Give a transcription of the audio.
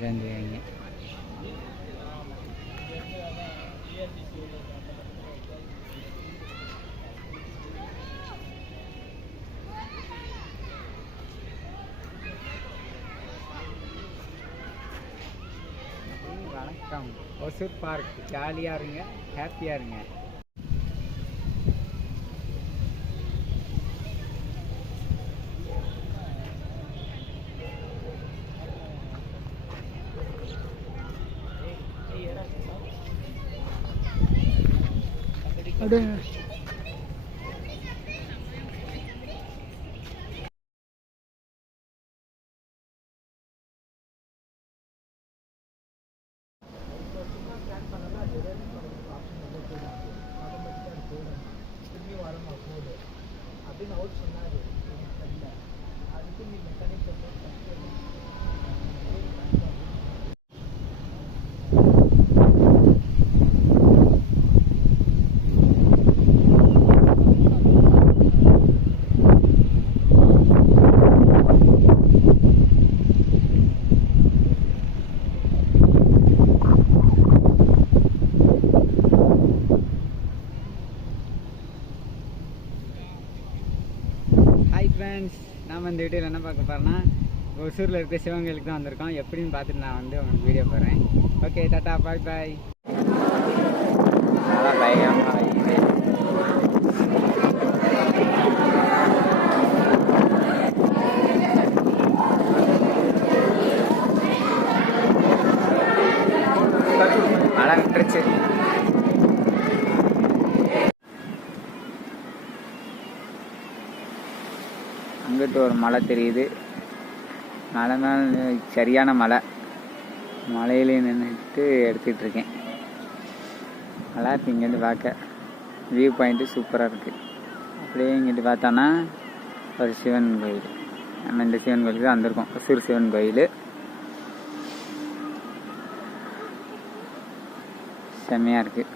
செஞ்சுங்க. வணக்கம். ஒசூர் பார்க் ஜாலியாக இருங்க, ஹாப்பியாக இருங்க. அப்படியே அப்படின்னு அவர் சொன்னார். அதுக்கு நீ மெக்கானிக் ஃப்ரெண்ட்ஸ், நாம் இந்த வீடியோவில் என்ன பார்க்க போகிறோன்னா ஒசூரில் இருக்க சிவன் கோயிலுக்கு தான் வந்திருக்கோம். எப்படின்னு பார்த்துட்டு நான் வந்து உங்களுக்கு வீடியோ போடுறேன். ஓகே, டாட்டா, பாய் பாய். பயங்கரமாக மழை விட்டுருச்சு. அங்கிட்டு ஒரு மலை தெரியுது. மலை மேலே சரியான மலை. மலையிலே நின்றுட்டு எடுத்துக்கிட்டு இருக்கேன். நல்லா இருக்கு. இங்கேருந்து பார்க்க வியூ பாயிண்ட்டு சூப்பராக இருக்குது. அப்படியே இங்கிட்டு பார்த்தோன்னா ஒரு சிவன் கோயில். நம்ம இந்த சிவன் கோயிலுக்கு தான் வந்திருக்கோம். ஒசூர் சிவன் கோயில் செம்மையாக இருக்குது.